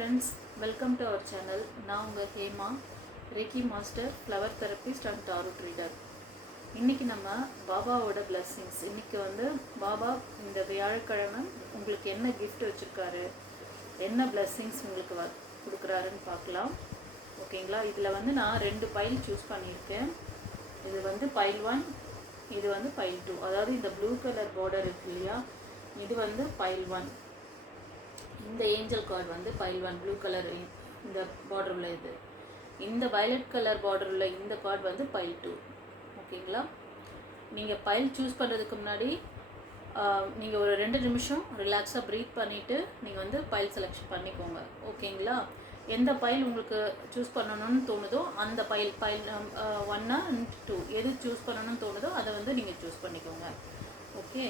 Friends, welcome to our channel. நான் உங்கள் Hema, reiki master, flower therapist and tarot reader. இன்றைக்கி நம்ம பாபாவோட பிளெஸ்ஸிங்ஸ். இன்றைக்கி பாபா இந்த வியாழக்கிழமை உங்களுக்கு என்ன கிஃப்ட் வச்சுருக்காரு, என்ன பிளெஸ்ஸிங்ஸ் உங்களுக்கு கொடுக்குறாருன்னு பார்க்கலாம். ஓகேங்களா? இதில் நான் 2 பைல் சூஸ் பண்ணியிருக்கேன். இது பைல் 1, இது பைல் 2. அதாவது இந்த ப்ளூ கலர் பார்டர் இருக்கு இல்லையா, இது பைல் 1. இந்த angel card file 1 blue colour இந்த பார்டர் உள்ள இது. இந்த வயலட் கலர் பார்டர் உள்ள இந்த கார்டு பைல் 2. ஓகேங்களா? நீங்கள் பைல் சூஸ் பண்ணுறதுக்கு முன்னாடி நீங்கள் ஒரு 2 நிமிஷம் ரிலாக்ஸாக ப்ரீத் பண்ணிவிட்டு நீங்கள் பைல் செலெக்ஷன் பண்ணிக்கோங்க. ஓகேங்களா? எந்த பைல் உங்களுக்கு சூஸ் பண்ணணும்னு தோணுதோ அந்த பைல் 1 and 2 எது சூஸ் பண்ணணும்னு தோணுதோ அதை நீங்கள் சூஸ் பண்ணிக்கோங்க. ஓகே,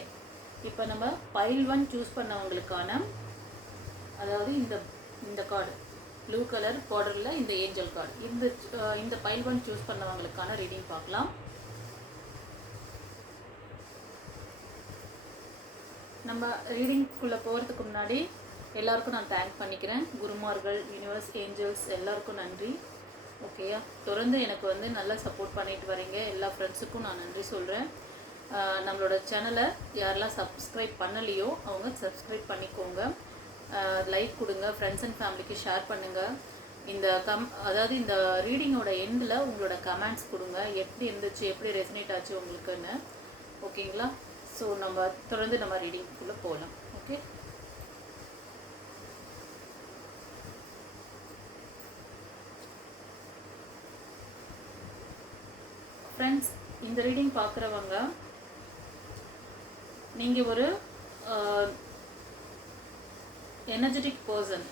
இப்போ நம்ம பைல் 1 சூஸ் பண்ணவங்களுக்கான, அதாவது இந்த கார்டு ப்ளூ கலர் பார்டரில் இந்த ஏஞ்சல் கார்டு, இந்த பைல் 1 சூஸ் பண்ணவங்களுக்கான ரீடிங் பார்க்கலாம். நம்ம ரீடிங்குள்ளே போகிறதுக்கு முன்னாடி எல்லாருக்கும் நான் தேங்க் பண்ணிக்கிறேன். குருமார்கள், யூனிவர்ஸ், ஏஞ்சல்ஸ் எல்லாருக்கும் நன்றி. ஓகேயா? தொடர்ந்து எனக்கு நல்லா சப்போர்ட் பண்ணிட்டு வரீங்க. எல்லா ஃப்ரெண்ட்ஸுக்கும் நான் நன்றி சொல்கிறேன். நம்மளோட சேனலை யாரெல்லாம் சப்ஸ்கிரைப் பண்ணலையோ அவங்க சப்ஸ்கிரைப் பண்ணிக்கோங்க. லைக் கொடுங்க, ஃப்ரெண்ட்ஸ் அண்ட் ஃபேமிலிக்கு ஷேர் பண்ணுங்கள். அதாவது இந்த ரீடிங்கோட எண்டில் உங்களோட கமெண்ட்ஸ் கொடுங்க, எப்படி இருந்துச்சு, எப்படி ரெசனேட் ஆச்சு உங்களுக்குன்னு. ஓகேங்களா? ஸோ நம்ம தொடர்ந்து நம்ம ரீடிங்குள்ளே போகலாம். ஓகே, ஃப்ரெண்ட்ஸ், இந்த ரீடிங் பார்க்குறவங்க நீங்கள் ஒரு எனர்ஜெட்டிக் பர்சன்.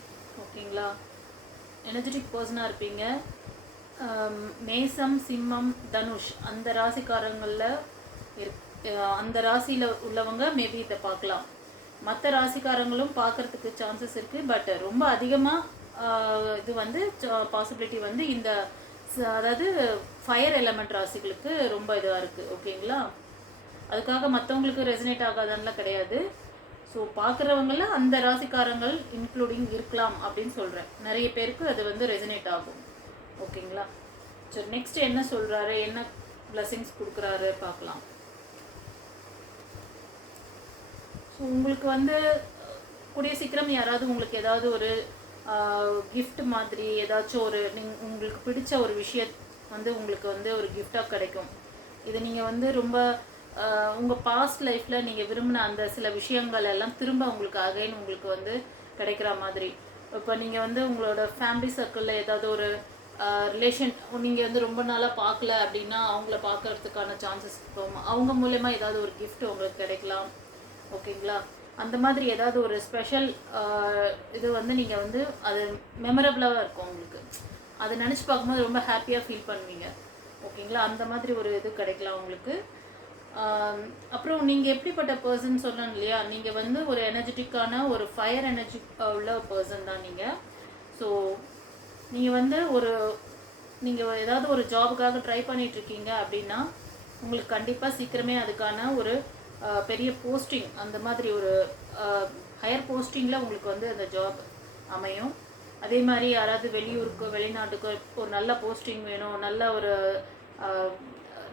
ஓகேங்களா? எனர்ஜெட்டிக் பர்சனாக இருப்பீங்க. மேசம், சிம்மம், தனுஷ் அந்த ராசிக்காரங்களில் அந்த ராசியில் உள்ளவங்க மேபி இதை பார்க்கலாம். மற்ற ராசிக்காரங்களும் பார்க்குறதுக்கு சான்சஸ் இருக்குது. பட் ரொம்ப அதிகமாக இது பாசிபிலிட்டி இந்த அதாவது ஃபயர் எலமெண்ட் ராசிகளுக்கு ரொம்ப இதுவாக இருக்குது. ஓகேங்களா? அதுக்காக மற்றவங்களுக்கு ரெசனேட் ஆகாதெல்லாம் கிடையாது. ஸோ பார்க்குறவங்கள அந்த ராசிக்காரங்கள் இன்க்ளூடிங் இருக்கலாம் அப்படின்னு சொல்கிறேன். நிறைய பேருக்கு அது ரெசனேட் ஆகும். ஓகேங்களா? ஸோ நெக்ஸ்ட் என்ன சொல்கிறாரு, என்ன பிளெஸிங்ஸ் கொடுக்குறாரு பார்க்கலாம். ஸோ உங்களுக்கு கூடிய சீக்கிரம் யாராவது உங்களுக்கு ஏதாவது ஒரு கிஃப்ட் மாதிரி ஏதாச்சும் ஒரு உங்களுக்கு பிடிச்ச ஒரு விஷயம் உங்களுக்கு ஒரு கிஃப்டாக கிடைக்கும். இது நீங்கள் ரொம்ப உங்கள் பாஸ்ட் லைஃப்பில் நீங்கள் விரும்பின அந்த சில விஷயங்கள் எல்லாம் திரும்ப உங்களுக்கு அகைன் உங்களுக்கு கிடைக்கிற மாதிரி. இப்போ நீங்கள் உங்களோட ஃபேமிலி சர்க்கிளில் ஏதாவது ஒரு ரிலேஷன் நீங்கள் ரொம்ப நாளாக பார்க்கல அப்படின்னா அவங்கள பார்க்கறதுக்கான சான்சஸ் இருக்கும். அவங்க மூலயமா ஏதாவது ஒரு கிஃப்ட் உங்களுக்கு கிடைக்கலாம். ஓகேங்களா? அந்த மாதிரி ஏதாவது ஒரு ஸ்பெஷல் இது நீங்கள் அது மெமரபிளாக இருக்கும் உங்களுக்கு. அதை நினச்சி பார்க்கும்போது ரொம்ப ஹாப்பியாக ஃபீல் பண்ணுவீங்க. ஓகேங்களா? அந்த மாதிரி ஒரு இது கிடைக்கலாம் உங்களுக்கு. அப்புறம் நீங்கள் எப்படிப்பட்ட பர்சன் சொல்லணும் இல்லையா, நீங்கள் ஒரு எனர்ஜெட்டிக்கான ஒரு ஃபயர் எனர்ஜி உள்ள பர்சன் தான் நீங்கள். ஸோ நீங்கள் ஏதாவது ஒரு ஜாபுக்காக ட்ரை பண்ணிகிட்ருக்கீங்க அப்படின்னா உங்களுக்கு கண்டிப்பாக சீக்கிரமே அதுக்கான ஒரு பெரிய போஸ்டிங், அந்த மாதிரி ஒரு ஹையர் போஸ்டிங்கில் உங்களுக்கு அந்த ஜாப் அமையும். அதே மாதிரி யாராவது வெளியூருக்கோ வெளிநாட்டுக்கோ ஒரு நல்ல போஸ்டிங் வேணும், நல்ல ஒரு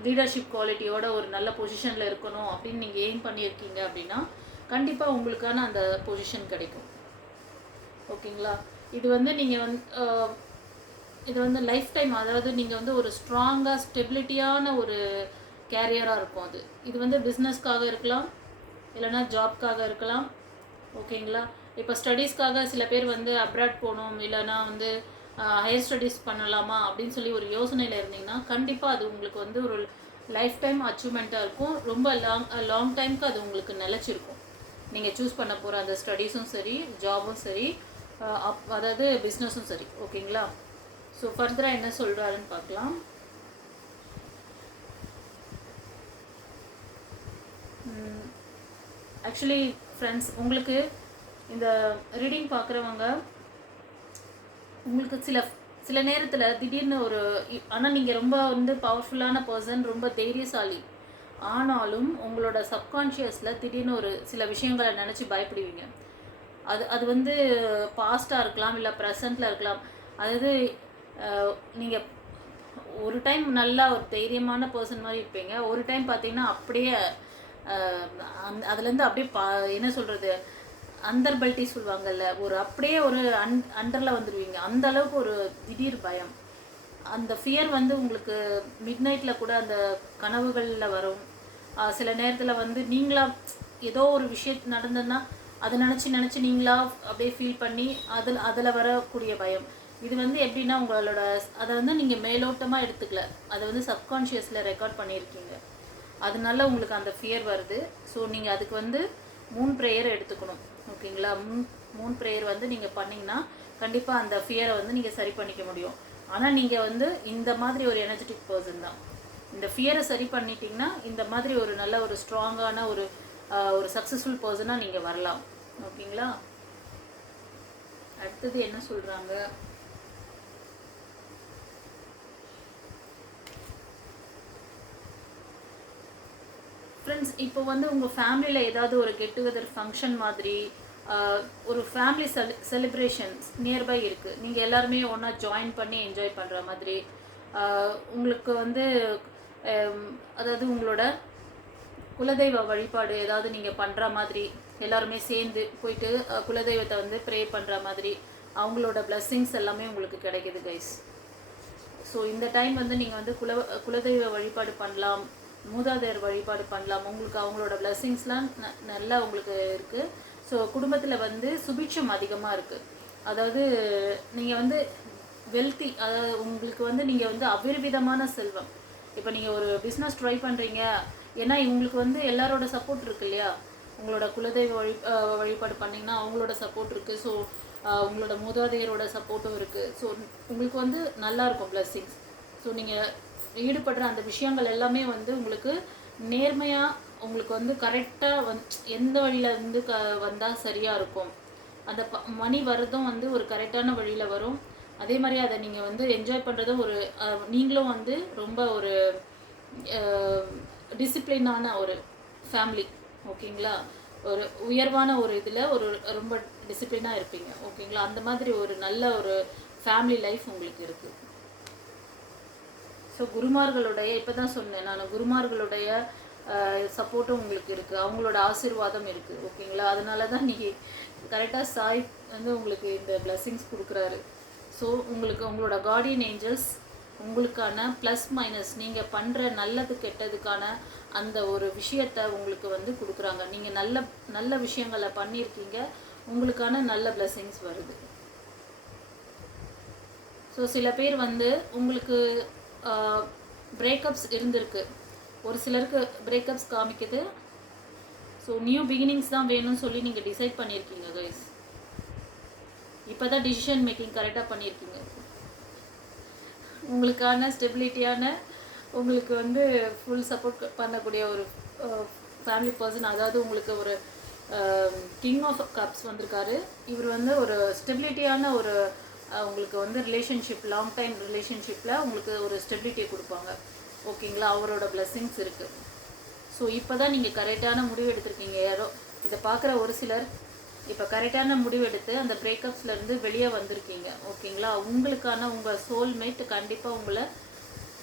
லீடர்ஷிப் குவாலிட்டியோட ஒரு நல்ல பொசிஷனில் இருக்கணும் அப்படின்னு நீங்கள் எய்ம் பண்ணியிருக்கீங்க அப்படின்னா கண்டிப்பாக உங்களுக்கான அந்த பொசிஷன் கிடைக்கும். ஓகேங்களா? இது நீங்கள் இது லைஃப் டைம், அதாவது நீங்கள் ஒரு ஸ்ட்ராங்காக ஸ்டெபிலிட்டியான ஒரு கேரியராக இருக்கும். இது பிஸ்னஸ்க்காக இருக்கலாம், இல்லைனா ஜாப்க்காக இருக்கலாம். ஓகேங்களா? இப்போ ஸ்டடீஸ்க்காக சில பேர் அப்ராட் போகணும், இல்லைனா ஹையர் ஸ்டடீஸ் பண்ணலாமா அப்படின்னு சொல்லி ஒரு யோசனையில் இருந்தீங்கன்னா கண்டிப்பாக அது உங்களுக்கு ஒரு லைஃப் டைம் அச்சீவ்மெண்ட்டாக இருக்கும். ரொம்ப லாங் டைமுக்கு அது உங்களுக்கு நிலச்சிருக்கும். நீங்கள் சூஸ் பண்ண போகிற அந்த ஸ்டடீஸும் சரி, ஜாபும் சரி, அதாவது பிஸ்னஸும் சரி. ஓகேங்களா? ஸோ ஃபர்தராக என்ன சொல்கிறாருன்னு பார்க்கலாம். ஆக்சுவலி ஃப்ரெண்ட்ஸ், உங்களுக்கு இந்த ரீடிங் பார்க்குறவங்க உங்களுக்கு சில நேரத்தில் திடீர்னு ஆனால் நீங்கள் ரொம்ப பவர்ஃபுல்லான பர்சன், ரொம்ப தைரியசாலி. ஆனாலும் உங்களோட சப்கான்ஷியஸில் திடீர்னு சில விஷயங்களை நினச்சி பயப்படுவீங்க. அது வந்து பாஸ்ட்டாக இருக்கலாம், இல்லை ப்ரெசண்ட்டில் இருக்கலாம். அதாவது நீங்கள் ஒரு டைம் நல்லா ஒரு தைரியமான பர்சன் மாதிரி இருப்பீங்க, ஒரு டைம் பார்த்தீங்கன்னா அப்படியே அதுலேருந்து அப்படியே என்ன சொல்கிறது, அந்தர்பல்ட்டி சொல்லுவாங்கல்ல, ஒரு அப்படியே ஒரு அண்டரில் வந்துடுவீங்க. அந்த அளவுக்கு ஒரு திடீர் பயம், அந்த ஃபியர் வந்து உங்களுக்கு மிட் நைட்டில் கூட அந்த கனவுகளில் வரும். சில நேரத்தில் வந்து நீங்களா ஏதோ ஒரு விஷயம் நடந்ததுன்னா அதை நினச்சி நீங்களா அப்படியே ஃபீல் பண்ணி அதில் வரக்கூடிய பயம். இது வந்து எப்படின்னா உங்களோட அதை வந்து நீங்கள் மேலோட்டமாக எடுத்துக்கல, அதை வந்து சப்கான்ஷியஸில் ரெக்கார்ட் பண்ணியிருக்கீங்க. அதனால உங்களுக்கு அந்த ஃபியர் வருது. ஸோ நீங்கள் அதுக்கு வந்து 3 ப்ரேயர் எடுத்துக்கணும். ஓகேங்களா? 3 ப்ரேயர் வந்து நீங்கள் பண்ணிங்கன்னா கண்டிப்பாக அந்த ஃபியரை வந்து நீங்கள் சரி பண்ணிக்க முடியும். ஆனால் நீங்கள் வந்து இந்த மாதிரி ஒரு எனர்ஜெட்டிக் பர்சன் தான். இந்த ஃபியரை சரி பண்ணிட்டீங்கன்னா இந்த மாதிரி ஒரு நல்ல ஒரு ஸ்ட்ராங்கான ஒரு சக்ஸஸ்ஃபுல் பர்சனாக நீங்கள் வரலாம். ஓகேங்களா? அடுத்தது என்ன சொல்கிறாங்க, ஃப்ரெண்ட்ஸ், இப்போ வந்து உங்கள் ஃபேமிலியில் ஏதாவது ஒரு கெட் டுகெதர் ஃபங்க்ஷன் மாதிரி ஒரு ஃபேமிலி செலிப்ரேஷன்ஸ் நியர்பை இருக்குது, நீங்கள் எல்லாருமே ஒன்றா ஜாயின் பண்ணி என்ஜாய் பண்ணுற மாதிரி, உங்களுக்கு வந்து அதாவது உங்களோட குலதெய்வ வழிபாடு ஏதாவது நீங்கள் பண்ணுற மாதிரி, எல்லாருமே சேர்ந்து போயிட்டு குலதெய்வத்தை வந்து ப்ரே பண்ணுற மாதிரி அவங்களோட பிளெஸ்ஸிங்ஸ் எல்லாமே உங்களுக்கு கிடைக்கிது கைஸ். ஸோ இந்த டைம் வந்து நீங்கள் வந்து குலதெய்வ வழிபாடு பண்ணலாம், மூதாதையர் வழிபாடு பண்ணலாம். உங்களுக்கு அவங்களோட பிளெஸ்ஸிங்ஸ்லாம் நல்லா உங்களுக்கு இருக்குது. ஸோ குடும்பத்தில் வந்து சுபிட்சம் அதிகமாக இருக்குது. அதாவது நீங்கள் வந்து வெல்த்தி, அதாவது உங்களுக்கு வந்து நீங்கள் வந்து அபரிவிதமான செல்வம். இப்போ நீங்கள் ஒரு பிஸ்னஸ் ட்ரை பண்ணுறீங்க, ஏன்னா உங்களுக்கு வந்து எல்லாரோட சப்போர்ட் இருக்குது இல்லையா. உங்களோட குலதெய்வ வழிபாடு பண்ணிங்கன்னா அவங்களோட சப்போர்ட் இருக்குது. ஸோ உங்களோட மூதாதையரோட சப்போர்ட்டும் இருக்குது. ஸோ உங்களுக்கு வந்து நல்லாயிருக்கும் பிளெஸ்ஸிங்ஸ். ஸோ நீங்கள் ஈடுபடுற அந்த விஷயங்கள் எல்லாமே வந்து உங்களுக்கு நேர்மையாக, உங்களுக்கு வந்து கரெக்டாக எந்த வழியில் வந்து வந்தால் சரியாக இருக்கும். அந்த மணி வர்றதும் வந்து ஒரு கரெக்டான வழியில் வரும். அதே மாதிரி அதை நீங்கள் வந்து என்ஜாய் பண்ணுறதும் ஒரு நீங்களும் வந்து ரொம்ப ஒரு டிசிப்ளினான ஒரு ஃபேமிலி. ஓகேங்களா? ஒரு உயர்வான ஒரு இதில் ஒரு ரொம்ப டிசிப்ளினாக இருப்பீங்க. ஓகேங்களா? அந்த மாதிரி ஒரு நல்ல ஒரு ஃபேமிலி லைஃப் உங்களுக்கு இருக்குது. ஸோ குருமார்களுடைய, இப்போ தான் சொன்னேன் நான், குருமார்களுடைய சப்போர்ட்டும் உங்களுக்கு இருக்குது, அவங்களோட ஆசீர்வாதம் இருக்குது. ஓகேங்களா? அதனால தான் நீங்கள் கரெக்டாக சாய் வந்து உங்களுக்கு இந்த பிளெஸ்ஸிங்ஸ் கொடுக்குறாரு. ஸோ உங்களுக்கு உங்களோட கார்டியன் ஏஞ்சல்ஸ் உங்களுக்கான ப்ளஸ் மைனஸ், நீங்கள் பண்ணுற நல்லது கெட்டதுக்கான அந்த ஒரு விஷயத்தை உங்களுக்கு வந்து கொடுக்குறாங்க. நீங்கள் நல்ல விஷயங்களை பண்ணியிருக்கீங்க, உங்களுக்கான நல்ல பிளெஸ்ஸிங்ஸ் வருது. ஸோ சில பேர் வந்து உங்களுக்கு பிரேக்கப்ஸ் இருந்திருக்கு, ஒரு சிலருக்கு பிரேக்கப்ஸ் காமிக்குது. ஸோ நியூ பிகினிங்ஸ் தான் வேணும்னு சொல்லி நீங்கள் டிசைட் பண்ணியிருக்கீங்க கைஸ். இப்போ தான் டிசிஷன் மேக்கிங் கரெக்டாக பண்ணியிருக்கீங்க. உங்களுக்கான ஸ்டெபிலிட்டியான, உங்களுக்கு வந்து ஃபுல் சப்போர்ட் பண்ணக்கூடிய ஒரு ஃபேமிலி பர்சன், அதாவது உங்களுக்கு ஒரு கிங் ஆஃப் கப்ஸ் வந்திருக்காரு. இவர் வந்து ஒரு ஸ்டெபிலிட்டியான ஒரு உங்களுக்கு வந்து ரிலேஷன்ஷிப், லாங் டைம் ரிலேஷன்ஷிப்பில் உங்களுக்கு ஒரு ஸ்டெபிலிட்டியை கொடுப்பாங்க. ஓகேங்களா? அவரோட பிளெஸ்ஸிங்ஸ் இருக்குது. ஸோ இப்போ தான் நீங்கள் கரெக்டான முடிவு எடுத்திருக்கீங்க. யாரோ இதை பார்க்குற ஒரு சிலர் இப்போ கரெக்டான முடிவு எடுத்து அந்த பிரேக்கப்ஸ்லேருந்து வெளியே வந்திருக்கீங்க. ஓகேங்களா? உங்களுக்கான உங்கள் சோல்மேட் கண்டிப்பாக உங்களை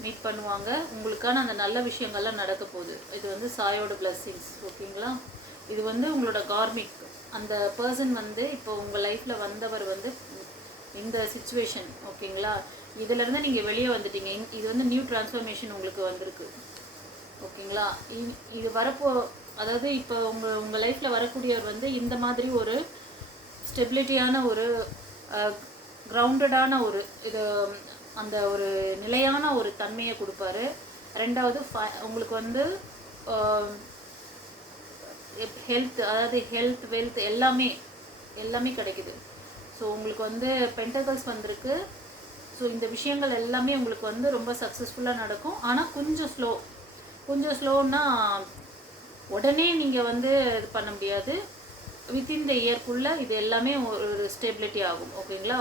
மீட் பண்ணுவாங்க. உங்களுக்கான அந்த நல்ல விஷயங்கள்லாம் நடக்க போகுது. இது வந்து சாயோட பிளெஸ்ஸிங்ஸ். ஓகேங்களா? இது வந்து உங்களோட கார்மிக், அந்த பர்சன் வந்து இப்போ உங்கள் லைஃப்பில் வந்தவர் வந்து இந்த சிச்சுவேஷன். ஓகேங்களா? இதிலேருந்து நீங்கள் வெளியே வந்துட்டீங்க. இது வந்து நியூ டிரான்ஸ்ஃபர்மேஷன் உங்களுக்கு வந்திருக்கு. ஓகேங்களா? இது வரப்போ, அதாவது இப்போ உங்கள் லைஃப்பில் வரக்கூடியவர் வந்து இந்த மாதிரி ஒரு ஸ்டெபிலிட்டியான ஒரு கிரவுண்டடான ஒரு இது, அந்த ஒரு நிலையான ஒரு தன்மையை கொடுப்பாரு. ரெண்டாவது உங்களுக்கு வந்து ஹெல்த், அதாவது ஹெல்த், வெல்த் எல்லாமே கிடைக்குது. ஸோ உங்களுக்கு வந்து பென்டகல்ஸ் வந்திருக்கு. ஸோ இந்த விஷயங்கள் எல்லாமே உங்களுக்கு வந்து ரொம்ப சக்ஸஸ்ஃபுல்லாக நடக்கும். ஆனால் கொஞ்சம் ஸ்லோன்னா உடனே நீங்கள் வந்து இது பண்ண முடியாது. வித்தின் த இயர்க்குள்ளே இது எல்லாமே ஒரு ஸ்டெபிலிட்டி ஆகும். ஓகேங்களா?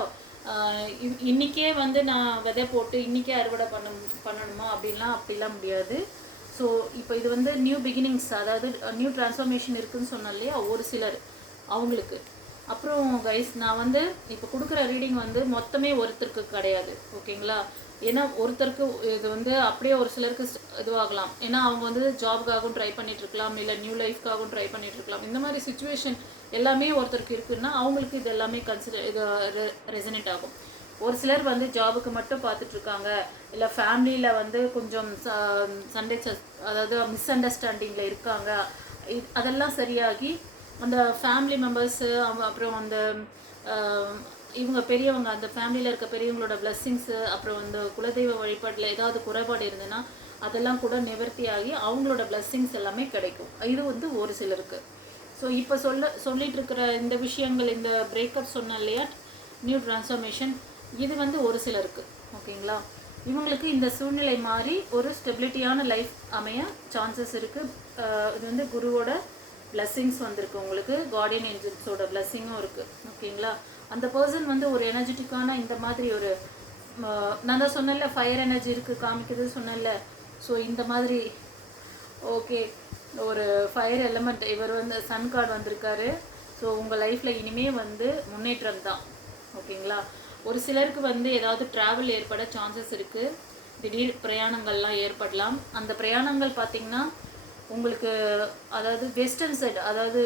இன்றைக்கே வந்து நான் விதை போட்டு இன்றைக்கே அறுவடை பண்ணணுமா அப்படிலாம் முடியாது. ஸோ இப்போ இது வந்து நியூ பிகினிங்ஸ், அதாவது நியூ டிரான்ஸ்ஃபர்மேஷன் இருக்குதுன்னு சொன்னோம் இல்லையா, ஒரு சிலர் அவங்களுக்கு அப்புறம் கைஸ், நான் வந்து இப்போ கொடுக்குற ரீடிங் வந்து மொத்தமே ஒருத்தருக்கு கிடையாது, ஓகேங்களா? ஏன்னா ஒருத்தருக்கு இது வந்து அப்படியே ஒரு சிலருக்கு இதுவாகலாம். ஏன்னா அவங்க வந்து ஜாப்காகவும் ட்ரை பண்ணிட்டு இருக்கலாம், இல்லை நியூ லைஃப்காகவும் ட்ரை பண்ணிட்டு இருக்கலாம். இந்த மாதிரி சுச்சுவேஷன் எல்லாமே ஒருத்தருக்கு இருக்குன்னா அவங்களுக்கு இது எல்லாமே இது ரெசனேட் ஆகும். ஒரு சிலர் வந்து ஜாபுக்கு மட்டும் பார்த்துட்ருக்காங்க, இல்லை ஃபேமிலியில் வந்து கொஞ்சம் சண்டே அதாவது மிஸ் அண்டர்ஸ்டாண்டிங்கில் இருக்காங்க. அதெல்லாம் சரியாகி அந்த ஃபேமிலி மெம்பர்ஸு அப்புறம் அந்த இவங்க பெரியவங்க, அந்த ஃபேமிலியில் இருக்க பெரியவங்களோட பிளெஸ்ஸிங்ஸு, அப்புறம் அந்த குலதெய்வ வழிபாட்டில் ஏதாவது குறைபாடு இருந்ததுன்னா அதெல்லாம் கூட நிவர்த்தி ஆகி அவங்களோட பிளெஸ்ஸிங்ஸ் எல்லாமே கிடைக்கும். இது வந்து ஒரு சிலருக்கு. ஸோ இப்போ சொல்லிட்டு இருக்கிற இந்த விஷயங்கள், இந்த பிரேக்கப் சொன்னேன் இல்லையா, நியூ டிரான்ஸ்ஃபர்மேஷன், இது வந்து ஒரு சிலருக்கு, ஓகேங்களா? இவங்களுக்கு இந்த சூழ்நிலை மாறி ஒரு ஸ்டெபிலிட்டியான லைஃப் அமைய சான்சஸ் இருக்குது. இது வந்து குருவோட பிளெஸ்ஸிங்ஸ் வந்திருக்கு உங்களுக்கு, கார்டியன் ஏஞ்சல்ஸோட பிளெஸ்ஸிங்கும் இருக்குது, ஓகேங்களா? அந்த பர்சன் வந்து ஒரு எனர்ஜெட்டிக்கான இந்த மாதிரி ஒரு நான் தான் சொன்னேன்ல ஃபயர் எனர்ஜி இருக்குது காமிக்குது சொன்னேன்ல. ஸோ இந்த மாதிரி ஓகே, ஒரு ஃபயர் எலமெண்ட் இவர் வந்து சன் கார்டு வந்திருக்காரு. ஸோ உங்கள் லைஃப்பில் இனிமேல் வந்து முன்னேற்றம் தான், ஓகேங்களா? ஒரு சிலருக்கு வந்து ஏதாவது ட்ராவல் ஏற்பட சான்சஸ் இருக்குது, திடீர் பிரயாணங்கள்லாம் ஏற்படலாம். அந்த பிரயாணங்கள் பார்த்திங்கன்னா உங்களுக்கு அதாவது வெஸ்டர்ன் சைடு, அதாவது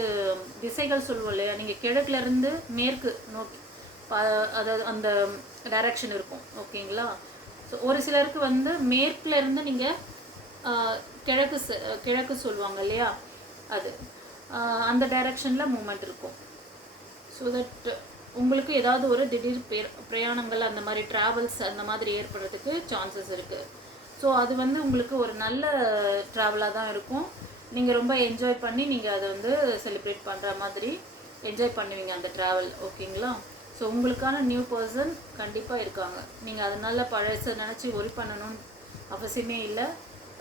திசைகள் சொல்லுவோம் இல்லையா, நீங்கள் கிழக்குலேருந்து மேற்கு நோக்கி அதாவது அந்த டைரக்ஷன் இருக்கும், ஓகேங்களா? ஸோ ஒரு சிலருக்கு வந்து மேற்குலேருந்து நீங்கள் கிழக்கு சொல்லுவாங்க இல்லையா, அது அந்த டைரக்ஷனில் மூமெண்ட் இருக்கும். ஸோ தட் உங்களுக்கு ஏதாவது ஒரு திடீர் பிரயாணங்கள் அந்த மாதிரி ட்ராவல்ஸ் அந்த மாதிரி ஏற்படுறதுக்கு சான்சஸ் இருக்குது. ஸோ அது வந்து உங்களுக்கு ஒரு நல்ல ட்ராவலாக தான் இருக்கும். நீங்கள் ரொம்ப என்ஜாய் பண்ணி நீங்கள் அதை வந்து செலிப்ரேட் பண்ணுற மாதிரி என்ஜாய் பண்ணுவீங்க அந்த ட்ராவல், ஓகேங்களா? ஸோ உங்களுக்கான நியூ பர்சன் கண்டிப்பாக இருக்காங்க. நீங்கள் அதனால் பழசை நினச்சி ஒரி பண்ணணும்னு அவசியமே இல்லை.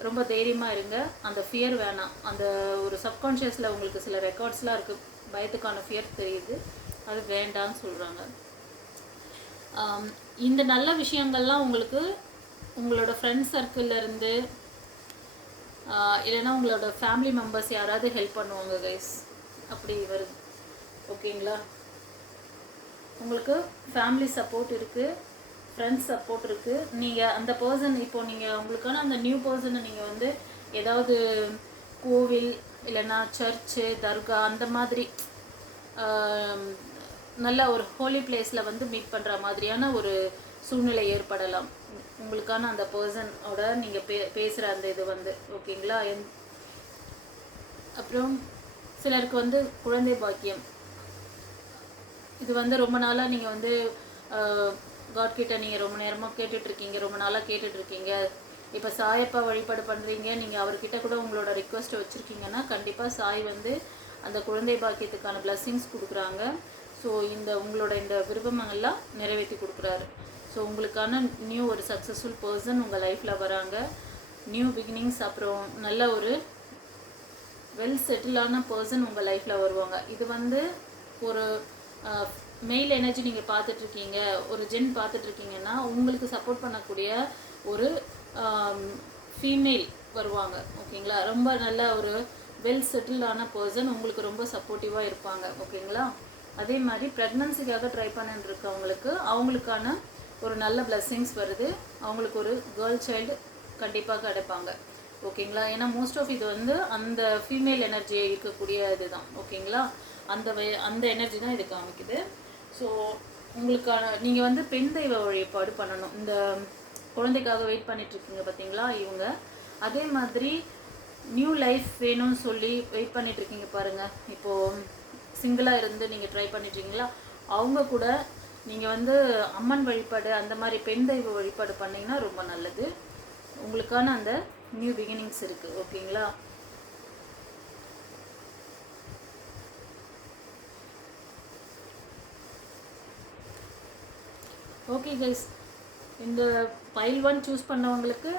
ரொம்ப தைரியமாக இருங்க, அந்த ஃபியர் வேணாம். அந்த ஒரு சப்கான்ஷியஸில் உங்களுக்கு சில ரெக்கார்ட்ஸ்லாம் இருக்குது, பயத்துக்கான ஃபியர் தெரியுது, அது வேண்டான்னு சொல்கிறாங்க. இந்த நல்ல விஷயங்கள்லாம் உங்களுக்கு உங்களோட ஃப்ரெண்ட்ஸ் சர்க்கிள்லேருந்து இல்லைன்னா உங்களோட ஃபேமிலி மெம்பர்ஸ் யாராவது ஹெல்ப் பண்ணுவாங்க கைஸ், அப்படி வருது, ஓகேங்களா? உங்களுக்கு ஃபேமிலி சப்போர்ட் இருக்குது, ஃப்ரெண்ட்ஸ் சப்போர்ட் இருக்குது. நீங்கள் அந்த பர்சன் இப்போது நீங்கள் உங்களுக்கான அந்த நியூ பர்சனை நீங்கள் வந்து ஏதாவது கோவில் இல்லைன்னா சர்ச்சு, தர்கா அந்த மாதிரி நல்ல ஒரு ஹோலி பிளேஸில் வந்து மீட் பண்ணுற மாதிரியான ஒரு சூழ்நிலை ஏற்படலாம். உங்களுக்கான அந்த பர்சனோட நீங்கள் பேசுகிற அந்த இது வந்து, ஓகேங்களா? அப்புறம் சிலருக்கு வந்து குழந்தை பாக்கியம், இது வந்து ரொம்ப நாளாக நீங்கள் வந்து காட் கிட்ட நீங்கள் ரொம்ப நேரமாக கேட்டுட்ருக்கீங்க, ரொம்ப நாளாக கேட்டுட்ருக்கீங்க. இப்போ சாயப்பா வழிபாடு பண்ணுறீங்க, நீங்கள் அவர்கிட்ட கூட உங்களோட ரிக்வெஸ்ட்டை வச்சுருக்கீங்கன்னா கண்டிப்பாக சாய் வந்து அந்த குழந்தை பாக்கியத்துக்கான பிளெஸ்ஸிங்ஸ் கொடுக்குறாங்க. ஸோ உங்களோட இந்த விருப்பமெல்லாம் நிறைவேற்றி கொடுக்குறாரு. ஸோ உங்களுக்கான நியூ ஒரு சக்ஸஸ்ஃபுல் பர்சன் உங்கள் லைஃப்பில் வராங்க, நியூ பிகினிங்ஸ், அப்புறம் நல்ல ஒரு வெல் செட்டிலான பர்சன் உங்கள் லைஃப்பில் வருவாங்க. இது வந்து ஒரு மெயில் எனர்ஜி நீங்கள் பார்த்துட்ருக்கீங்க, ஒரு ஜென் பார்த்துட்ருக்கீங்கன்னா உங்களுக்கு சப்போர்ட் பண்ணக்கூடிய ஒரு ஃபீமேல் வருவாங்க, ஓகேங்களா? ரொம்ப நல்ல ஒரு வெல் செட்டில்டான பர்சன் உங்களுக்கு ரொம்ப சப்போர்ட்டிவாக இருப்பாங்க, ஓகேங்களா? அதே மாதிரி ப்ரெக்னன்சிக்காக ட்ரை பண்ணிட்டு இருக்கவங்களுக்கு அவங்களுக்கான ஒரு நல்ல பிளெஸ்ஸிங்ஸ் வருது, அவங்களுக்கு ஒரு கேர்ள் சைல்டு கண்டிப்பாக கிடைப்பாங்க, ஓகேங்களா? ஏன்னா மோஸ்ட் ஆஃப் இது வந்து அந்த ஃபீமேல் எனர்ஜி இருக்கக்கூடிய இது தான், ஓகேங்களா? அந்த எனர்ஜி தான் இது காமிக்குது. ஸோ உங்களுக்கான நீங்கள் வந்து பெண் தெய்வ வழிபாடு பண்ணணும். இந்த குழந்தைக்காக வெயிட் பண்ணிகிட்ருக்கீங்க பார்த்தீங்களா இவங்க, அதே மாதிரி நியூ லைஃப் வேணும்னு சொல்லி வெயிட் பண்ணிகிட்ருக்கீங்க பாருங்கள். இப்போது சிங்கிளாக இருந்து நீங்கள் ட்ரை பண்ணிட்டீங்களா, அவங்க கூட நீங்கள் வந்து அம்மன் வழிபாடு அந்த மாதிரி பெண் தெய்வ வழிபாடு பண்ணிங்கன்னா ரொம்ப நல்லது. உங்களுக்கான அந்த நியூ பிகினிங்ஸ் இருக்குது, ஓகேங்களா? ஓகே கைஸ், இந்த பைல் 1 சூஸ் பண்ணவங்களுக்கு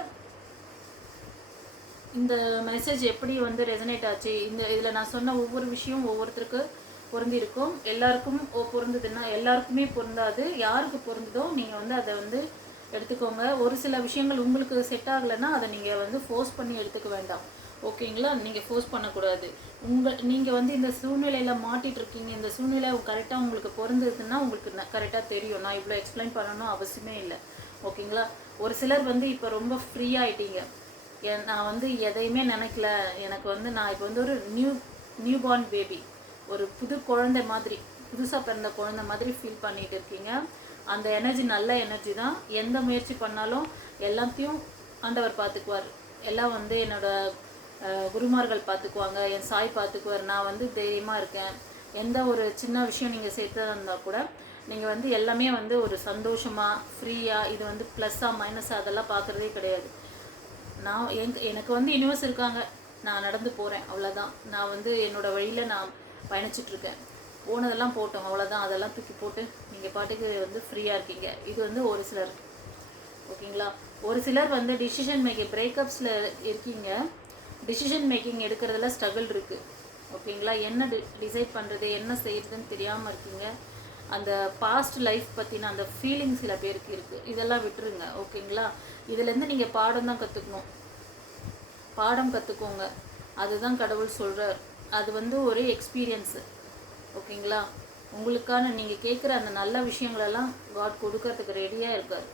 இந்த மெசேஜ் எப்படி வந்து ரெசனேட் ஆச்சு, இதில் நான் சொன்ன ஒவ்வொரு விஷயம் ஒவ்வொருத்தருக்கு பொருந்திருக்கும். எல்லாருக்கும் பொருந்ததுன்னா எல்லாருக்குமே பொருந்தாது, யாருக்கு பொருந்ததோ நீங்கள் வந்து அதை வந்து எடுத்துக்கோங்க. ஒரு சில விஷயங்கள் உங்களுக்கு செட் ஆகலைன்னா அதை நீங்கள் வந்து ஃபோர்ஸ் பண்ணி எடுத்துக்க வேண்டாம். ஓகேங்களா? நீங்கள் ஃபோர்ஸ் பண்ணக்கூடாது. நீங்கள் வந்து இந்த சூழ்நிலையில் மாட்டிகிட்டு இருக்கீங்க, இந்த சூழ்நிலை கரெக்டாக உங்களுக்கு பொருந்ததுன்னா உங்களுக்கு கரெக்டாக தெரியும். நான் இவ்வளோ எக்ஸ்பிளைன் பண்ணணும் அவசியமே இல்லை. ஓகேங்களா? ஒரு சிலர் வந்து இப்போ ரொம்ப ஃப்ரீ ஆகிட்டீங்க. நான் வந்து எதையுமே நினைக்கல, எனக்கு வந்து நான் இப்போ வந்து ஒரு நியூ பார்ன் பேபி, ஒரு புது குழந்தை மாதிரி, புதுசாக பிறந்த குழந்தை மாதிரி ஃபீல் பண்ணிகிட்டு இருக்கீங்க. அந்த எனர்ஜி நல்ல எனர்ஜி தான். எந்த முயற்சி பண்ணாலும் எல்லாத்தையும் ஆண்டவர் பார்த்துக்குவார். எல்லாம் வந்து என்னோட குருமார்கள் பார்த்துக்குவாங்க, என் சாய் பார்த்துக்குவார். நான் வந்து தைரியமாக இருக்கேன். எந்த ஒரு சின்ன விஷயம் நீங்கள் சேர்த்தா இருந்தால் கூட நீங்கள் வந்து எல்லாமே வந்து ஒரு சந்தோஷமாக ஃப்ரீயாக, இது வந்து ப்ளஸ்ஸாக மைனஸாக அதெல்லாம் பார்க்குறதே கிடையாது. நான் எனக்கு வந்து யூனிவர்ஸ் இருக்காங்க, நான் நடந்து போகிறேன், அவ்வளோதான். நான் வந்து என்னோடய வழியில் நான் பயணிச்சிட்ருக்கேன். போனதெல்லாம் போட்டோம், அவ்வளோதான். அதெல்லாம் தூக்கி போட்டு நீங்கள் பாட்டுக்கு வந்து ஃப்ரீயாக இருக்கீங்க. இது வந்து ஒரு சிலர். ஓகேங்களா? ஒரு சிலர் வந்து டிசிஷன் மேக்கிங் பிரேக்கப்ஸில் இருக்கீங்க. டிசிஷன் மேக்கிங் எடுக்கிறதுல ஸ்ட்ரகிள் இருக்குது. ஓகேங்களா? என்ன டிசைட் பண்ணுறது, என்ன செய்கிறதுன்னு தெரியாமல் இருக்கீங்க. அந்த பாஸ்ட் லைஃப் பற்றின அந்த ஃபீலிங் சில பேருக்கு இருக்குது. இதெல்லாம் விட்டுருங்க. ஓகேங்களா? இதுலேருந்து நீங்கள் பாடம் தான் கற்றுக்கணும். பாடம் கற்றுக்கோங்க. அதுதான் கடவுள் சொல்கிறார். அது வந்து ஒரு எக்ஸ்பீரியன்ஸு. ஓகேங்களா? உங்களுக்கான நீங்கள் கேட்குற அந்த நல்ல விஷயங்களெல்லாம் காட் கொடுக்கறதுக்கு ரெடியாக இருக்கார்.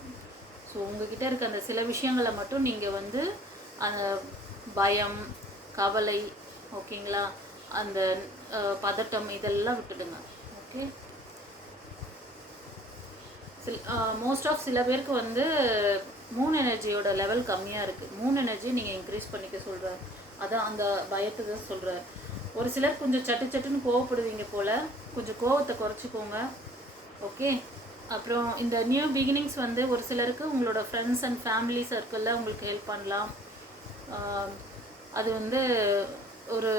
ஸோ உங்ககிட்ட இருக்க அந்த சில விஷயங்களை மட்டும் நீங்கள் வந்து அந்த பயம், கவலை, ஓகேங்களா, அந்த பதட்டம் இதெல்லாம் விட்டுடுங்க. ஓகே. மோஸ்ட் ஆஃப் சில பேருக்கு வந்து மூன் எனர்ஜியோட லெவல் கம்மியாக இருக்குது. மூன் எனர்ஜி நீங்கள் இன்க்ரீஸ் பண்ணிக்க சொல்கிறார். அதான் அந்த பயத்தை தான் சொல்கிறார். ஒரு சிலர் கொஞ்சம் சட்டுன்னு கோவப்படுவீங்க போல், கொஞ்சம் கோவத்தை குறைச்சிக்கோங்க. ஓகே. அப்புறம் இந்த நியூ பிகினிங்ஸ் வந்து ஒரு சிலருக்கு உங்களோட ஃப்ரெண்ட்ஸ் அண்ட் ஃபேமிலி சர்க்கிளில் உங்களுக்கு ஹெல்ப் பண்ணலாம். அது வந்து ஒரு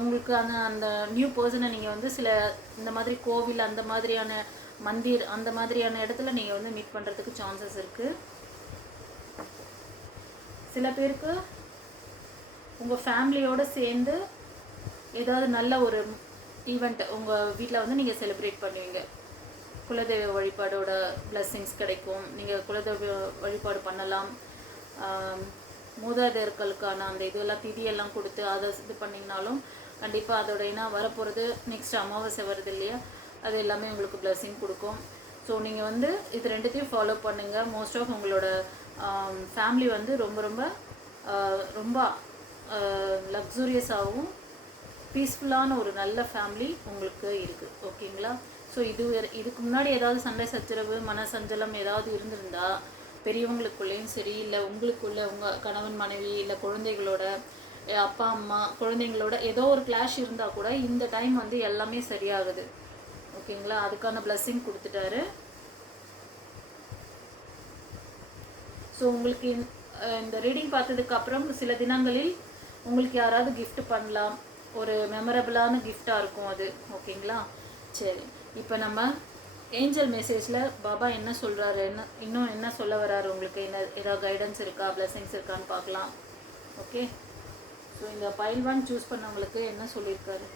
உங்களுக்கு அந்த நியூ பர்சனை நீங்கள் வந்து சில இந்த மாதிரி கோவில், அந்த மாதிரியான மந்திர், அந்த மாதிரியான இடத்துல நீங்கள் வந்து மீட் பண்ணுறதுக்கு சான்சஸ் இருக்குது. சில பேருக்கு உங்கள் ஃபேமிலியோடு சேர்ந்து ஏதாவது நல்ல ஒரு ஈவெண்ட் உங்கள் வீட்டில் வந்து நீங்கள் செலிப்ரேட் பண்ணுவீங்க. குலதெய்வ வழிபாடோட பிளெஸ்ஸிங்ஸ் கிடைக்கும். நீங்கள் குலதெய்வ வழிபாடு பண்ணலாம். மூதாதையர்களுக்கான அந்த இதெல்லாம் திதியெல்லாம் கொடுத்து அதை இது பண்ணிங்கனாலும் கண்டிப்பாக அதோட என்ன வரப்போகிறது, நெக்ஸ்ட் அமாவாசை வருது இல்லையா, அது எல்லாமே உங்களுக்கு பிளெஸ்ஸிங் கொடுக்கும். ஸோ நீங்கள் வந்து இது ரெண்டுத்தையும் ஃபாலோ பண்ணுங்கள். மோஸ்ட் ஆஃப் உங்களோட ஃபேமிலி வந்து ரொம்ப ரொம்ப ரொம்ப லக்ஸூரியஸாகவும் பீஸ்ஃபுல்லான ஒரு நல்ல ஃபேமிலி உங்களுக்கு இருக்குது. ஓகேங்களா? ஸோ இதுக்கு முன்னாடி ஏதாவது சண்டை சச்சரவு, மனசஞ்சலம் ஏதாவது இருந்திருந்தா பெரியவங்களுக்குள்ளேயும் சரி, இல்லை உங்களுக்குள்ள உங்கள் கணவன் மனைவி, இல்லை குழந்தைகளோட அப்பா அம்மா குழந்தைங்களோட ஏதோ ஒரு கிளாஷ் இருந்தால் கூட இந்த டைம் வந்து எல்லாமே சரியாகுது. ஓகேங்களா? அதுக்கான பிளெஸ்ஸிங் கொடுத்துட்டாரு. ஸோ உங்களுக்கு இந்த ரீடிங் பார்த்ததுக்கு அப்புறம் சில தினங்களில் உங்களுக்கு யாராவது கிஃப்ட் பண்ணலாம். ஒரு மெமரபிளான கிஃப்டாக இருக்கும் அது. ஓகேங்களா? சரி, இப்போ நம்ம ஏஞ்சல் மெசேஜில் பாபா என்ன சொல்கிறாரு, இன்னும் என்ன சொல்ல வர்றாரு, உங்களுக்கு என்ன ஏதாவது கைடன்ஸ் இருக்கா, பிளெஸிங்ஸ் இருக்கான்னு பார்க்கலாம். ஓகே. ஸோ இந்த பைல் 1 சூஸ் பண்ணவங்களுக்கு என்ன சொல்லியிருக்காரு?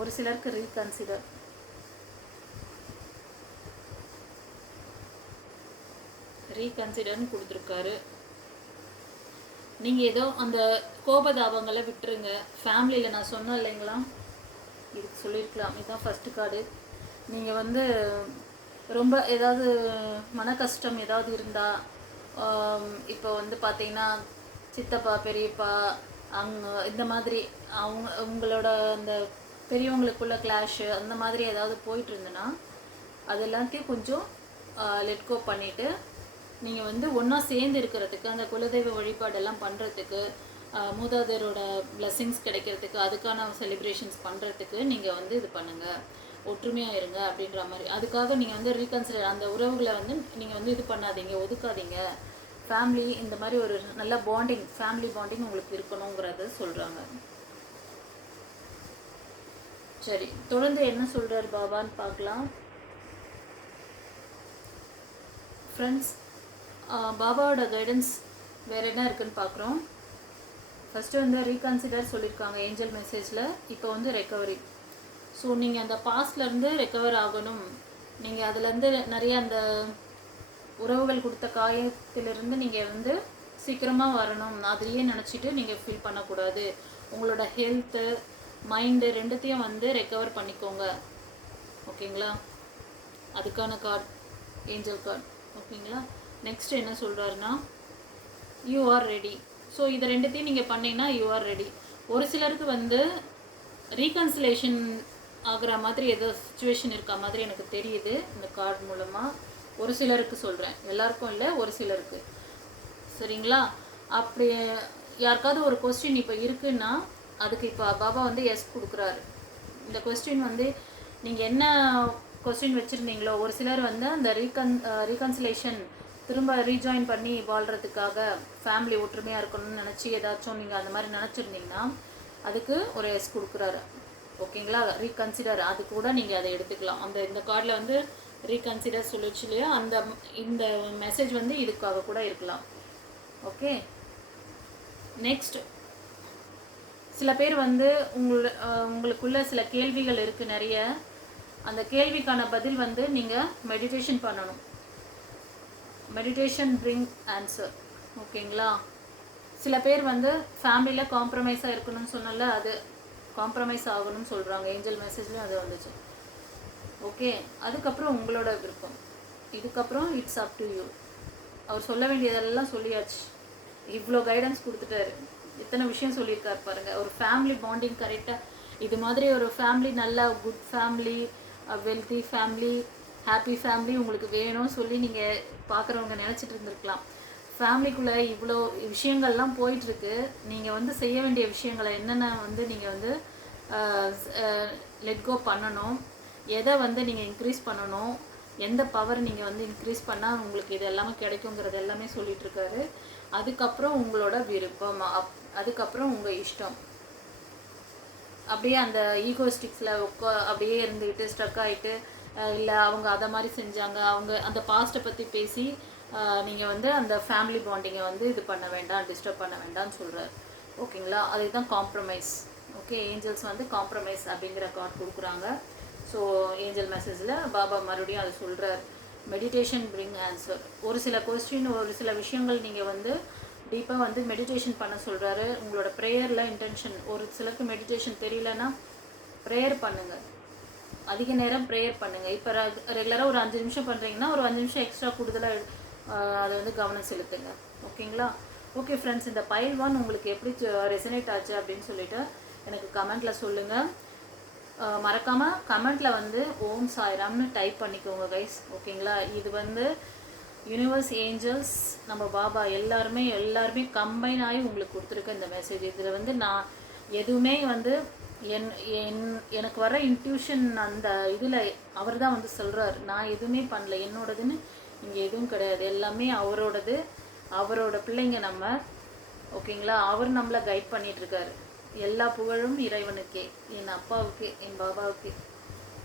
ஒரு சிலருக்கு ரீகன்சிடர்னு கொடுத்துருக்காரு. நீங்கள் ஏதோ அந்த கோபதாபங்களை விட்டுருங்க. ஃபேமிலியில் நான் சொன்னேன் இல்லைங்களா, இதுக்கு சொல்லியிருக்கலாம். இதுதான் ஃபஸ்ட்டு கார்டு. நீங்கள் வந்து ரொம்ப ஏதாவது மன கஷ்டம் ஏதாவது இருந்தால், இப்போ வந்து பார்த்தீங்கன்னா சித்தப்பா, பெரியப்பா, இந்த மாதிரி உங்களோட அந்த பெரியவங்களுக்குள்ள கிளாஷு அந்த மாதிரி ஏதாவது போயிட்டு இருந்ததுன்னா அது எல்லாத்தையும் கொஞ்சம் லெட்கோ பண்ணிவிட்டு நீங்கள் வந்து ஒன்றா சேர்ந்து இருக்கிறதுக்கு, அந்த குலதெய்வ வழிபாடெல்லாம் பண்ணுறதுக்கு, மூதாதையரோட பிளெஸ்ஸிங்ஸ் கிடைக்கிறதுக்கு, அதுக்கான செலிப்ரேஷன்ஸ் பண்ணுறதுக்கு நீங்கள் வந்து இது பண்ணுங்கள், ஒற்றுமையாக இருங்க அப்படின்ற மாதிரி. அதுக்காக நீங்கள் வந்து ரீகன்சிடர் அந்த உறவுகளை வந்து நீங்கள் வந்து இது பண்ணாதீங்க, ஒதுக்காதீங்க. ஃபேமிலி இந்த மாதிரி ஒரு நல்ல பாண்டிங், ஃபேமிலி பாண்டிங் உங்களுக்கு இருக்கணுங்கிறத சொல்கிறாங்க. சரி, தொடர்ந்து என்ன சொல்கிறார் பாபான்னு பார்க்கலாம். ஃப்ரெண்ட்ஸ், பாபாவோட கைடன்ஸ் வேறு என்ன இருக்குதுன்னு பார்க்குறோம். ஃபஸ்ட்டு வந்து ரீகன்சிடர் சொல்லியிருக்காங்க ஏஞ்சல் மெசேஜில். இப்போ வந்து ரெக்கவரி. ஸோ நீங்கள் அந்த பாஸ்ட்லேருந்து ரெக்கவர் ஆகணும். நீங்கள் அதுலேருந்து நிறைய அந்த உறவுகள் கொடுத்த காயத்திலிருந்து நீங்கள் வந்து சீக்கிரமாக வரணும் அதையே நினச்சிட்டு நீங்கள் ஃபீல் பண்ணக்கூடாது. உங்களோட ஹெல்த்து மைண்டு ரெண்டுத்தையும் வந்து ரெக்கவர் பண்ணிக்கோங்க. ஓகேங்களா? அதுக்கான கார்டு ஏஞ்சல் கார்டு. ஓகேங்களா? நெக்ஸ்ட் என்ன சொல்கிறாருன்னா, யூ ஆர் ரெடி. ஸோ இதை ரெண்டுத்தையும் நீங்கள் பண்ணிங்கன்னா யூ ஆர் ரெடி. ஒரு சிலருக்கு வந்து ரீகன்சிலேஷன் ஆகிற மாதிரி ஏதோ சுச்சுவேஷன் இருக்க மாதிரி எனக்கு தெரியுது இந்த கார்டு மூலமாக. ஒரு சிலருக்கு சொல்கிறேன், எல்லாருக்கும் இல்லை, ஒரு சிலருக்கு. சரிங்களா? அப்படி யாருக்காவது ஒரு கொஸ்டின் இப்போ இருக்குன்னா அதுக்கு இப்போ பாபா வந்து எஸ் கொடுக்குறாரு. இந்த கொஸ்டின் வந்து நீங்கள் என்ன கொஸ்டின் வச்சுருந்தீங்களோ, ஒரு சிலர் வந்து அந்த ரீகன்சிலேஷன் திரும்ப ரீஜாயின் பண்ணி வாழ்கிறதுக்காக ஃபேமிலி ஒற்றுமையாக இருக்கணும்னு நினச்சி ஏதாச்சும் நீங்கள் அந்த மாதிரி நினச்சிருந்தீங்கன்னா அதுக்கு ஒரு எஸ் கொடுக்குறாரு. ஓகேங்களா? ரீகன்சிடர், அது கூட நீங்கள் அதை எடுத்துக்கலாம். இந்த கார்டில் வந்து ரீகன்சிடர் சொல்லிச்சு இல்லையா, இந்த மெசேஜ் வந்து இதுக்காக கூட இருக்கலாம். ஓகே. நெக்ஸ்ட், சில பேர் வந்து உங்களுக்குள்ள சில கேள்விகள் இருக்குது நிறைய. அந்த கேள்விக்கான பதில் வந்து நீங்கள் மெடிடேஷன் பண்ணணும். Meditation bring answer. ஓகேங்களா? சில பேர் வந்து ஃபேமிலியில் காம்ப்ரமைஸாக இருக்கணும்னு சொன்னால அது காம்ப்ரமைஸ் ஆகணும்னு சொல்கிறாங்க. ஏஞ்சல் மெசேஜ்லேயும் அது வந்துச்சு. ஓகே. அதுக்கப்புறம் உங்களோட விருப்பம். இதுக்கப்புறம் இட்ஸ் அப் டு யூ. அவர் சொல்ல வேண்டியதெல்லாம் சொல்லியாச்சு. இவ்வளோ கைடன்ஸ் கொடுத்துட்டாரு, இத்தனை விஷயம் சொல்லியிருக்காரு பாருங்கள். ஒரு ஃபேமிலி பாண்டிங் கரெக்டாக, இது மாதிரி ஒரு ஃபேமிலி, நல்ல good family, wealthy family, happy family உங்களுக்கு வேணும்னு சொல்லி நீங்கள் பார்க்குறவங்க நினச்சிட்டு இருந்திருக்கலாம். ஃபேமிலிக்குள்ளே இவ்வளோ விஷயங்கள்லாம் போயிட்டுருக்கு. நீங்கள் வந்து செய்ய வேண்டிய விஷயங்களை என்னென்ன வந்து நீங்கள் வந்து லெட் கோ பண்ணணும், எதை வந்து நீங்கள் இன்க்ரீஸ் பண்ணணும், எந்த பவர் நீங்கள் வந்து இன்க்ரீஸ் பண்ணால் உங்களுக்கு இது எல்லாமே கிடைக்குங்கிறது எல்லாமே சொல்லிகிட்ருக்காரு. அதுக்கப்புறம் உங்களோட விருப்பம், அதுக்கப்புறம் உங்கள் இஷ்டம். அப்படியே அந்த ஈகோஸ்டிக்ஸில் அப்படியே இருந்துக்கிட்டு ஸ்ட்ரக் ஆகிட்டு, இல்லை அவங்க அதை மாதிரி செஞ்சாங்க, அவங்க அந்த பாஸ்ட்டை பற்றி பேசி நீங்கள் வந்து அந்த ஃபேமிலி பாண்டிங்கை வந்து இது பண்ண வேண்டாம், டிஸ்டர்ப் பண்ண வேண்டாம்னு சொல்கிறார். ஓகேங்களா? அதுதான் காம்ப்ரமைஸ். ஓகே. ஏஞ்சல்ஸ் வந்து காம்ப்ரமைஸ் அப்படிங்கிற கார்டு கொடுக்குறாங்க. ஸோ ஏஞ்சல் மெசேஜில் பாபா மறுபடியும் அது சொல்கிறார். Meditation bring answer. ஒரு சில கொஸ்டின், ஒரு சில விஷயங்கள் நீங்கள் வந்து டீப்பாக வந்து மெடிடேஷன் பண்ண சொல்கிறாரு. உங்களோட ப்ரேயரில் இன்டென்ஷன், ஒரு சிலருக்கு மெடிடேஷன் தெரியலன்னா ப்ரேயர் பண்ணுங்கள், அதிக நேரம் ப்ரேயர் பண்ணுங்கள். இப்போ ரெகுலராக ஒரு 5 நிமிஷம் பண்ணுறீங்கன்னா ஒரு 5 நிமிஷம் எக்ஸ்ட்ரா கூடுதலாக அதை வந்து கவனம் செலுத்துங்க. ஓகேங்களா? ஓகே ஃப்ரெண்ட்ஸ், இந்த பைல் 1 உங்களுக்கு எப்படி ரெசனேட் ஆச்சு அப்படின்னு சொல்லிட்டு எனக்கு கமெண்ட்டில் சொல்லுங்கள். மறக்காமல் கமெண்ட்டில் வந்து ஓம் சாய்ராம்னு டைப் பண்ணிக்கோங்க கைஸ். ஓகேங்களா? இது வந்து யூனிவர்ஸ், ஏஞ்சல்ஸ், நம்ம பாபா எல்லாருமே கம்பைன் ஆகி உங்களுக்கு கொடுத்துருக்க இந்த மெசேஜ். இதில் வந்து நான் எதுவுமே வந்து எனக்கு வர இன்ட்யூஷன் அந்த இதில் அவர் தான் வந்து சொல்கிறார். நான் எதுவுமே பண்ணல, என்னோடதுன்னு இங்கே எதுவும் கிடையாது, எல்லாமே அவரோடது, அவரோட பிள்ளைங்க நம்ம. ஓகேங்களா? அவர் நம்மளை கைட் பண்ணிகிட்ருக்காரு. எல்லா புகழும் இறைவனுக்கே, என் அப்பாவுக்கு, என் பாபாவுக்கு.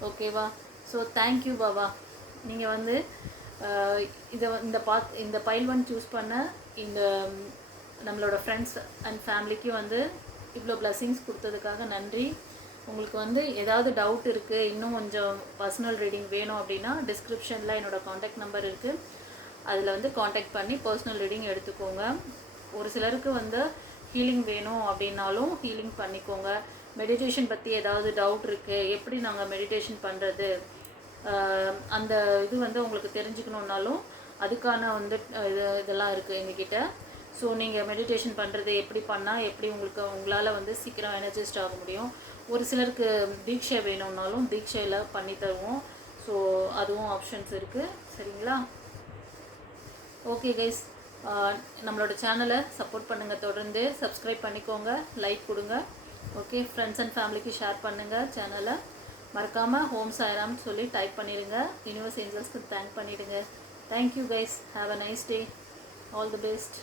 ஓகேவா? So thank you Baba. நீங்கள் வந்து இந்த பைல் 1 சூஸ் பண்ண இந்த நம்மளோட ஃப்ரெண்ட்ஸ் அண்ட் ஃபேமிலிக்கு வந்து இவ்வளோ பிளஸ்ஸிங்ஸ் கொடுத்ததுக்காக நன்றி. உங்களுக்கு வந்து ஏதாவது டவுட் இருக்குது, இன்னும் கொஞ்சம் பர்சனல் ரீடிங் வேணும் அப்படின்னா டிஸ்கிரிப்ஷனில் என்னோடய காண்டாக்ட் நம்பர் இருக்குது. அதில் வந்து காண்டாக்ட் பண்ணி பர்சனல் ரீடிங் எடுத்துக்கோங்க. ஒரு சிலருக்கு வந்து ஹீலிங் வேணும் அப்படின்னாலும் ஹீலிங் பண்ணிக்கோங்க. மெடிடேஷன் பற்றி ஏதாவது டவுட் இருக்குது, எப்படி நாங்கள் மெடிடேஷன் பண்ணுறது, அந்த இது வந்து உங்களுக்கு தெரிஞ்சுக்கணுன்னாலும் அதுக்கான வந்து இதெல்லாம் இருக்குது எங்ககிட்ட. ஸோ நீங்கள் மெடிடேஷன் பண்ணுறது எப்படி பண்ணால் எப்படி உங்களால் வந்து சீக்கிரம் எனர்ஜிஸ்ட் ஆக முடியும். ஒரு சிலருக்கு தீட்சை வேணும்னாலும் தீட்சையில் பண்ணி தருவோம். ஸோ அதுவும் ஆப்ஷன்ஸ் இருக்குது. சரிங்களா? ஓகே கைஸ், நம்மளோட சேனலை சப்போர்ட் பண்ணுங்கள், தொடர்ந்து சப்ஸ்கிரைப் பண்ணிக்கோங்க, லைக் கொடுங்க. ஓகே. ஃப்ரெண்ட்ஸ் அண்ட் ஃபேமிலிக்கு ஷேர் பண்ணுங்கள் சேனலை. மறக்காமல் ஹோம் சாய்ராம்னு சொல்லி டைப் பண்ணிடுங்க. யூனிவர்ஸ் ஏஞ்சல்ஸ்க்கு தேங்க் பண்ணிவிடுங்க. Thank you guys. Have a nice day. All the best.